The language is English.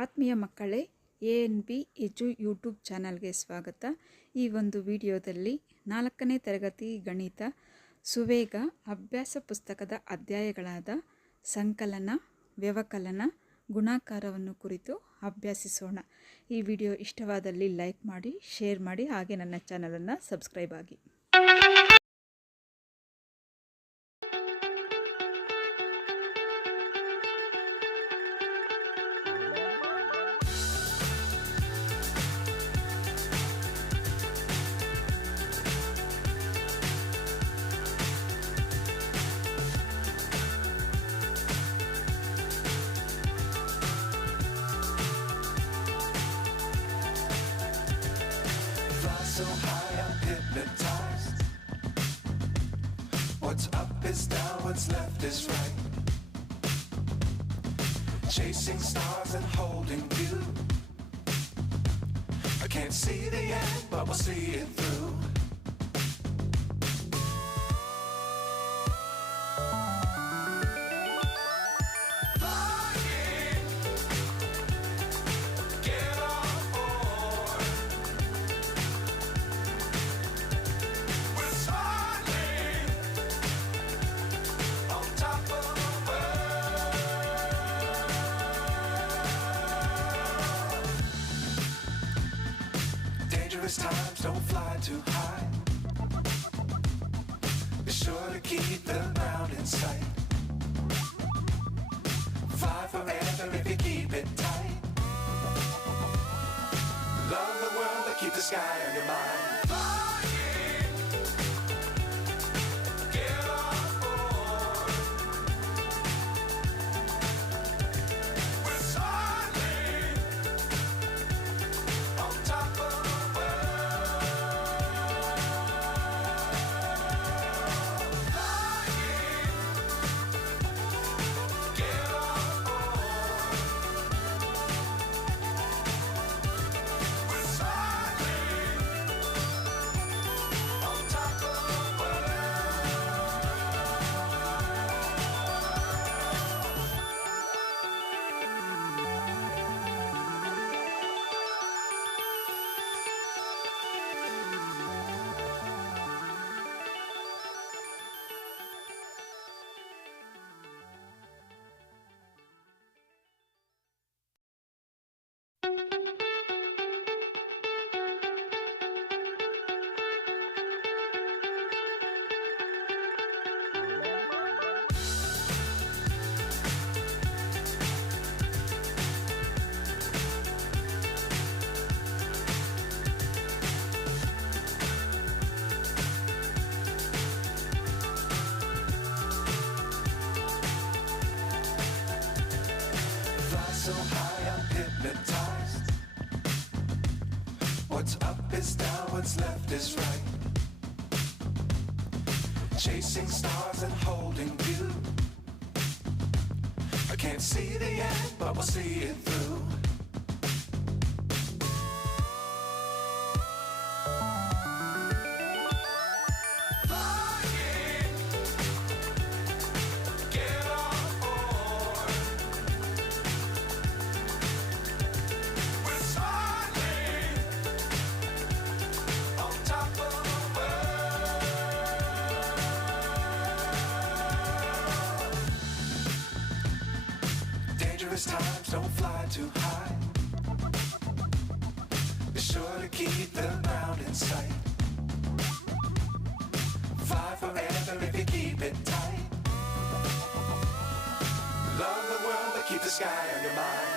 ಆತ್ಮೀಯ ಮಕ್ಕಳೇ, ಎ.ಎನ್.ಬಿ ಎಜು ಯೂಟ್ಯೂಬ್ ಚಾನಲ್ಗೆ ಸ್ವಾಗತ. ಈ ಒಂದು ವಿಡಿಯೋದಲ್ಲಿ 4ನೇ ತರಗತಿ ಗಣಿತ ಸುವೇಗ ಅಭ್ಯಾಸ ಪುಸ್ತಕದ ಅಧ್ಯಾಯಗಳಾದ ಸಂಕಲನ, ವ್ಯವಕಲನ, ಗುಣಾಕಾರವನ್ನು ಕುರಿತು ಅಭ್ಯಾಸಿಸೋಣ. ಈ ವಿಡಿಯೋ ಇಷ್ಟವಾದಲ್ಲಿ ಲೈಕ್ ಮಾಡಿ, ಶೇರ್ ಮಾಡಿ, ಹಾಗೆ ನನ್ನ ಚಾನಲನ್ನು ಸಬ್ಸ್ಕ್ರೈಬ್ ಆಗಿ. So high I'm hypnotized. What's up is down, what's left is right. Chasing stars and holding you. I can't see the end, but we'll see it through. Dangerous times, don't fly too high. Be sure to keep the ground in sight. Fly forever if you keep it tight. Love the world, but keep the sky on your mind. So high I'm hypnotized. What's up is down, what's left is right. Chasing stars and holding you. I can't see the end, but we'll see it through. Dangerous times, don't fly too high. Be sure to keep the ground in sight. Fly forever if you keep it tight. Love the world, but keep the sky on your mind.